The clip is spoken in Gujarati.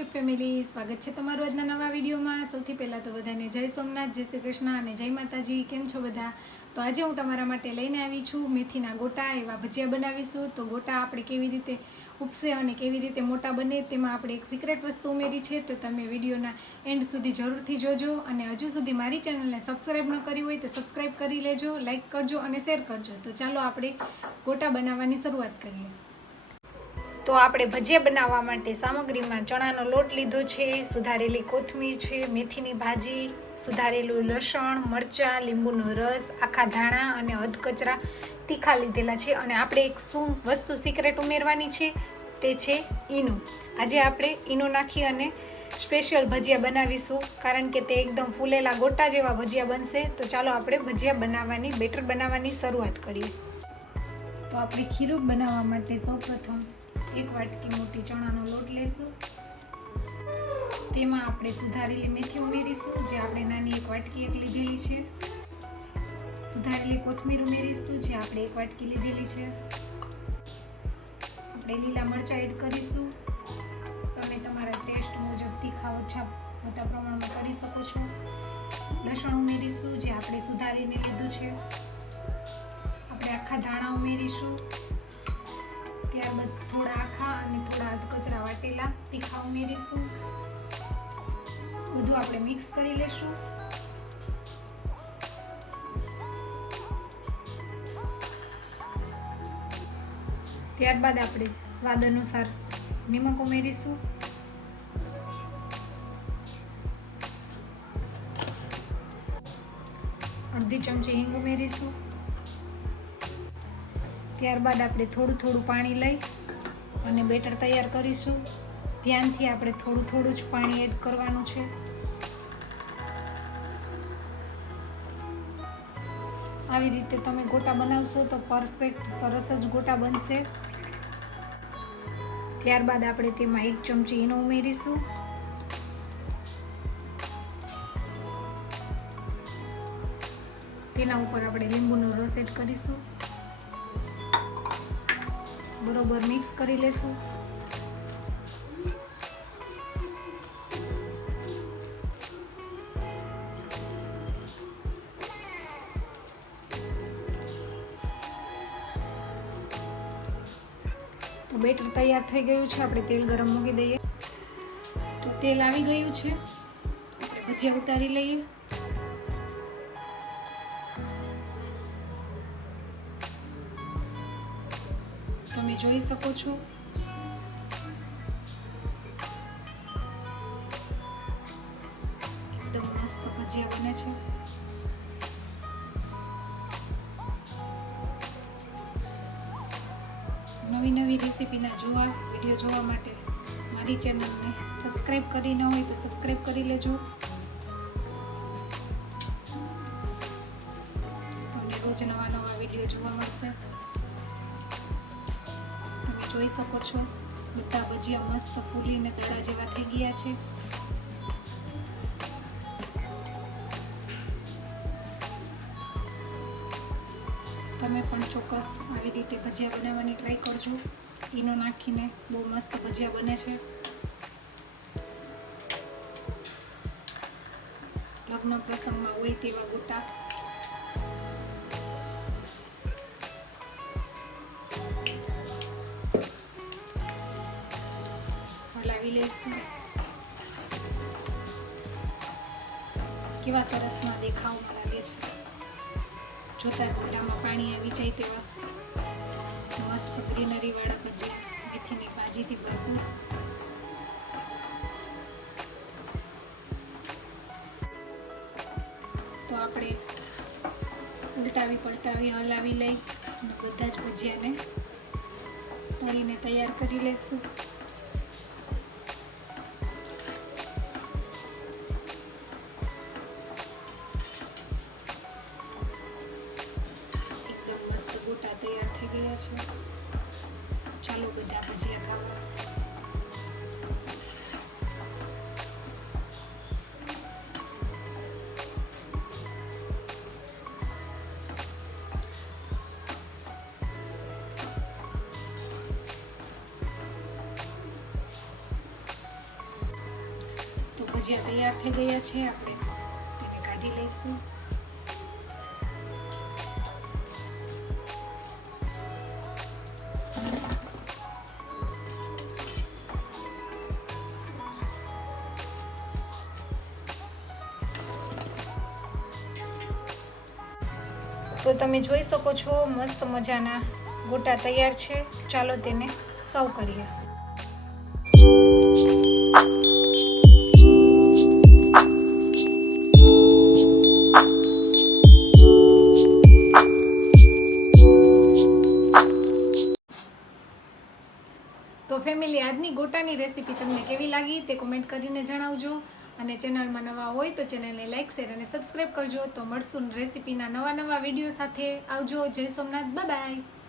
યુટ્યુબ ફેમિલી, સ્વાગત છે તમારું આજના નવા વિડીયોમાં। સૌથી પહેલાં તો બધાને જય સોમનાથ, જય શ્રી કૃષ્ણ અને જય માતાજી। કેમ છો બધા? તો આજે હું તમારા માટે લઈને આવી છું મેથીના ગોટા, એવા ભજીયા બનાવીશું। તો ગોટા આપણે કેવી રીતે ઉપસે અને કેવી રીતે મોટા બને તેમાં આપણે એક સિક્રેટ વસ્તુ ઉમેરી છે, તો તમે વિડીયોના એન્ડ સુધી જરૂરથી જોજો। અને હજુ સુધી મારી ચેનલને સબસ્ક્રાઈબ ન કરી હોય તો સબસ્ક્રાઈબ કરી લેજો, લાઇક કરજો અને શેર કરજો। તો ચાલો આપણે ગોટા બનાવવાની શરૂઆત કરીએ। તો આપણે ભજીયા બનાવવા માટે સામગ્રીમાં ચણાનો લોટ લીધો છે, સુધારેલી કોથમીર છે, મેથીની ભાજી, સુધારેલું લસણ, મરચાં, લીંબુનો રસ, આખા ધાણા અને અધકચરા તીખા લીધેલા છે। અને આપણે એક શું વસ્તુ સિક્રેટ ઉમેરવાની છે તે છે ઈનો। આજે આપણે ઈનો નાખી અને સ્પેશિયલ ભજીયા બનાવીશું, કારણ કે તે એકદમ ફૂલેલા ગોટા જેવા ભજીયા બનશે। તો ચાલો આપણે ભજીયા બનાવવાની બેટર બનાવવાની શરૂઆત કરીએ। તો આપણે ખીરું બનાવવા માટે સૌપ્રથમ એક વાટકી મોટી ચણાનો લોટ લેશું, તેમાં આપણે સુધારેલી મેથી ઉમેરીશું, જે આપણે નાની એક વાટકી લીધેલી છે। સુધારેલી કોથમીર ઉમેરીશું, જે આપણે એક વાટકી લીધેલી છે। આપણે લીલા મરચાં એડ કરીશું, તમે તમારા ટેસ્ટ મુજબ તીખા ઓછા મોટા પ્રમાણમાં કરી શકો છો। લસણ ઉમેરીશું, જે આપણે સુધારીને લીધું છે। આપણે આખા ધાણા ઉમેરીશું, ત્યારબાદ થોડા આખા અને થોડા અધકચરા વાટેલા તીખા ઉમેરીશું। બધું આપણે મિક્સ કરી લેશું। ત્યારબાદ આપણે સ્વાદ અનુસાર નમક ઉમેરીશું। અડધી ચમચી હિંગ ઉમેરીશું। ત્યારબાદ આપણે થોડું થોડું પાણી લઈ અને બેટર તૈયાર કરીશું। ધ્યાનથી આપણે થોડું થોડું જ પાણી એડ કરવાનું છે। આવી રીતે તમે ગોટા બનાવશો તો પરફેક્ટ સરસ જ ગોટા બનશે। ત્યારબાદ આપણે તેમાં 1 ચમચી ઈનો ઉમેરીશું। તેના ઉપર આપણે લીંબુનો રસ એડ કરીશું, બરોબર મિક્સ કરી લેશું। તો બેટર તૈયાર થઈ ગયું છે, આપણે તેલ ગરમ મૂકી દઈએ। તો તેલ આવી ગયું છે, આપણે ભજીયા ઉતારી લઈએ। તમે જોઈ શકો છો એકદમ મસ્ત ભજીયા બને છે। નવી નવી રેસીપીના વિડીયો જોવા માટે મારી ચેનલને સબસ્ક્રાઈબ કરી ન હોય તો સબસ્ક્રાઈબ કરી લેજો। તમને રોજ નવા નવા વિડીયો જોવા મળશે। તમે જોઈ શકો છો બધા ભજીયા મસ્ત ફૂલીને દડા જેવા થઈ ગયા છે। તમે પણ ચોક્કસ આવી રીતે ભજીયા બનાવવાની ટ્રાય કરજો। ઈનો નાખીને બહુ મસ્ત ભજીયા બને છે। લગ્ન પ્રસંગમાં હોય તેવા ગોટા હલાવી લઈશું। કેવા સરસના દેખાવમાં લાગે છે, જોતા મોઢામાં પાણી આવી જાય તેવા મસ્ત ગ્રીનરી વાળા ભજીયા, મેથીની ભાજીથી ભરપૂર। તો આપણે ઉલટાવી પલટાવી હલાવી લઈ અને બધા જ ભજીયાને તળીને તૈયાર કરી લઈશું। એકદમ મસ્ત ગોટા તૈયાર થઈ ગયા છે। ચાલો બધા ભજીયા ખાવા। ભજીયા તૈયાર થઈ ગયા છે. આપણે તેને કાઢી લઈશું. તો તમે જોઈ શકો છો મસ્ત મજાના ગોટા તૈયાર છે. ચાલો તેને સર્વ કરીએ. તો ફેમિલી, આજની ગોટાની રેસીપી તમને કેવી લાગી તે કોમેન્ટ કરીને જણાવજો. અને ચેનલમાં નવા હોય તો ચેનલને લાઈક, શેર અને સબસ્ક્રાઈબ કરજો. તો મળશું રેસીપીના નવા વિડીયો સાથે. આવજો. જય સોમનાથ. Bye bye.